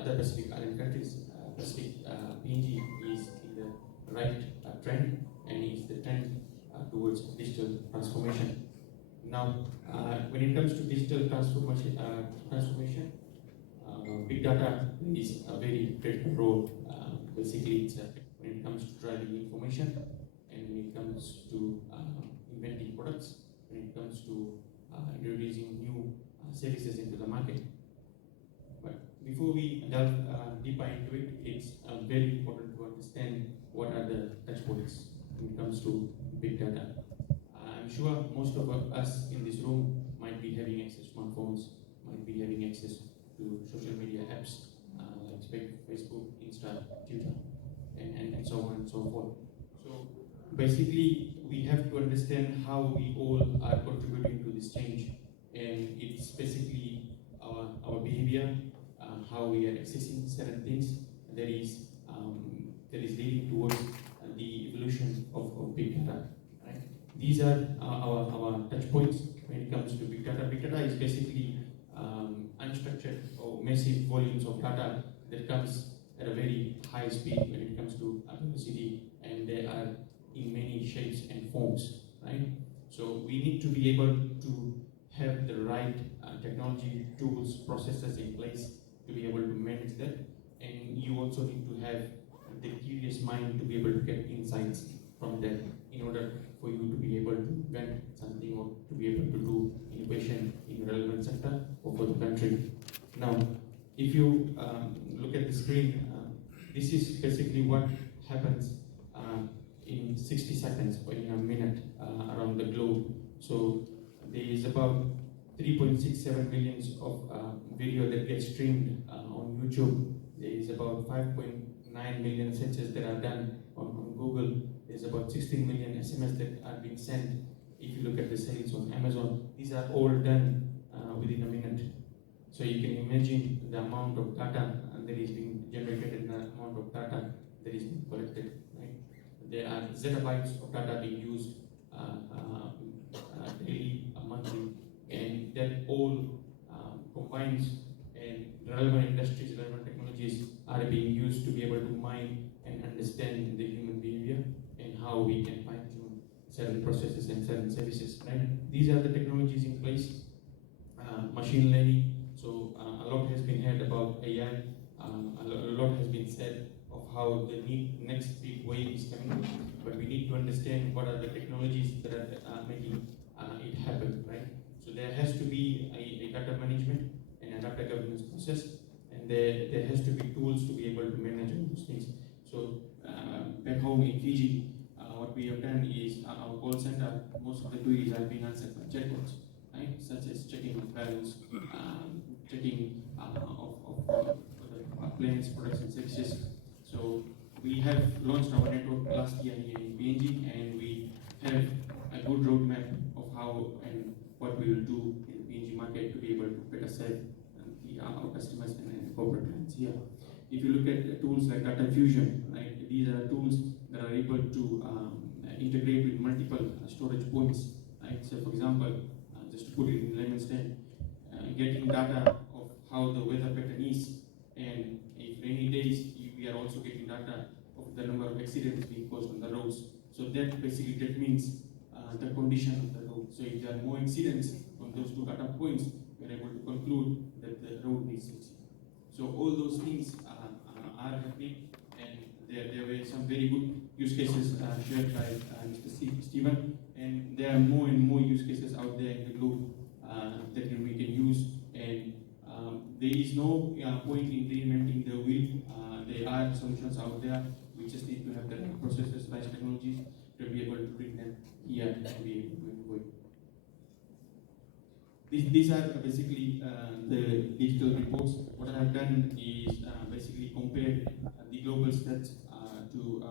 other Pacific Island countries, Pacific PNG is in the right trend and is the trend towards digital transformation. Now, when it comes to digital transformation, big data is a very critical role. Basically, it's when it comes to driving information, and when it comes to inventing products, when it comes to introducing new services into the market. But before we delve deeper into it, it's very important to understand what are the touch points when it comes to big data. I'm sure most of us in this room might be having access to smartphones, might be having access to social media apps like Facebook, Insta, Twitter, and so on and so forth. So basically, we have to understand how we all are contributing to this change, and it's basically our behavior, how we are accessing certain things that is leading towards the evolution of big data. Right? These are our touch points when it comes to big data. Big data is basically unstructured or massive volumes of data that comes at a very high speed when it comes to velocity, and they are in many shapes and forms, right? So we need to be able to have the right technology, tools, processes in place to be able to manage that, and you also need to have the curious mind to be able to get insights from that in order for you to be able to invent something or to be able to do innovation in relevant sector or for the country. Now, if you look at the screen, this is basically what happens in 60 seconds or in a minute around the globe. So there is about 3.67 millions of video that gets streamed on YouTube. There is about 5.9 million searches that are done on Google. There's about 16 million SMS that are being sent. If you look at the sales on Amazon, these are all done within a minute. So you can imagine the amount of data that is being generated and the amount of data that is being collected. Right? There are zettabytes of data being used daily, monthly, and that all combines, and relevant industries, relevant technologies are being used to be able to mine and understand the human behavior and how we can fine-tune certain processes and certain services. Right? These are the technologies in place. Machine learning. So a lot has been heard about AI. A lot has been said of how the next big wave is coming, but we need to understand what are the technologies that are making it happen, right? So there has to be a data management and a data governance process, and there has to be tools to be able to manage all those things. So back home in Fiji, what we have done is our call center, most of the queries are being answered by chatbots, right? Such as checking of balance, checking of plans, products and services. So we have launched our network last year here in PNG, and we have a good roadmap of how and what we will do in the PNG market to be able to better serve our customers and corporate clients here. If you look at the tools like data fusion, right, these are tools that are able to integrate with multiple storage points. Right? So, for example, just to put it in layman's terms, getting data of how the weather pattern is, and if rainy days, we are also getting data of the number of accidents being caused on the roads. So that basically means the condition of the road. So if there are more accidents on those two data points, we are able to conclude that the road needs fixing. So all those things are happening, and there were some very good use cases shared by Mr. Stephen, and there are more and more use cases out there in the globe that we can use, and there is no point in reinventing the wheel. There are solutions out there. We just need to have the right processes, right technologies to be able to bring them here to be able to avoid. These are basically the digital reports. What I have done is basically compare the global stats to